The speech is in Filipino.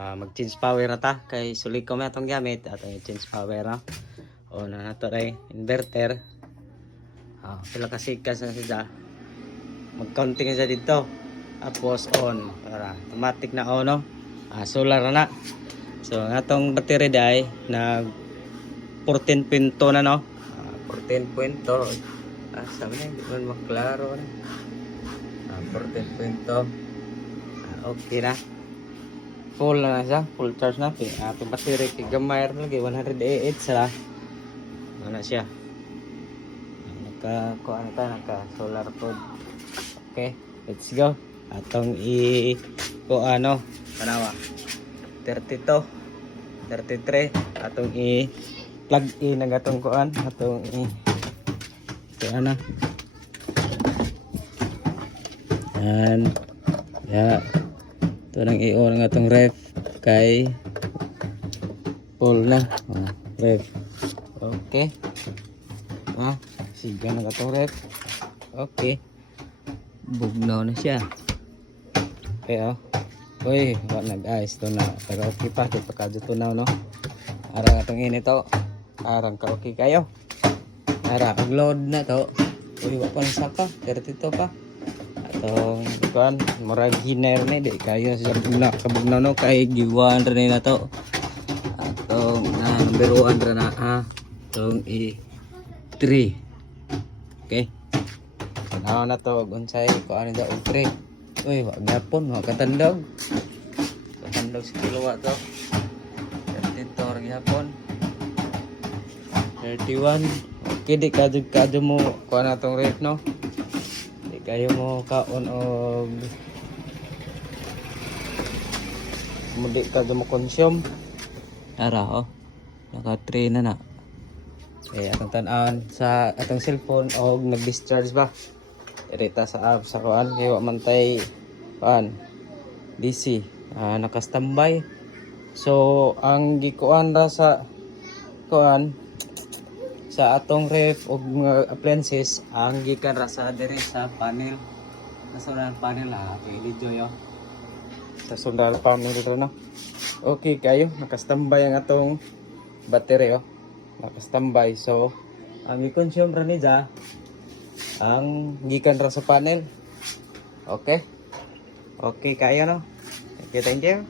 mag-change power na ta kay sulit ko may atong gamit at change power na. O na nato ay inverter. Pila kasi kas na siya. Mag-counting siya dito. Tapos on para automatic na on no. Solar na. So atong battery day nag 14.2 na no. 14.2. Sabi na hindi man maklaro na. 14.2. Okay na. Full na siya, full charge na. Ating battery kay gamay lagi 108 sila. Ano siya? Naka solar pod. Okay, let's go. Atong ko ano, panawa. 32, 33 atong plug in ang atong kuan, atong ano. And ito nang i-on ng atong ref kay full na. Ref. Okay. Siga na atong ref. Okay. Bugnaw na siya. Okay Uy, nag-ice to na. Pero okay pa. Kaya pagkadutunaw no. Arang atong init to. Arang ka okay kayo. Arang load na to. Uy, wapang saka. 32 pa. Atong kuan murag hiner ni di kayo sa kabugnaw no kay giwan rin na to. Atong number 1 ra na atong 3. Okay. Ano na to unsay kuan da og 3. Uy, wag gapon wa katandog. Katandog sa kilowatt to. 32 ra gihapon. 31. Okay, di kadyo mo kuan atong rate no. Kayo mo kaon og mudi ka mo consume ara naka 3 na atong tan-aon sa atong cellphone og nag-discharge ba irita sa app sa kuan kay wa man tay kuan DC naka-standby. So ang gikuan ra sa kuan sa atong ref o mga appliances ang gikan ra sa dire sa panel. Nasa solar panel pwede joy sa solar panel dito no. Okay kayo naka-standby ang atong battery naka-standby. So ang i-consume ra ni ang gikan ra sa panel. Okay kayo no. Thank you.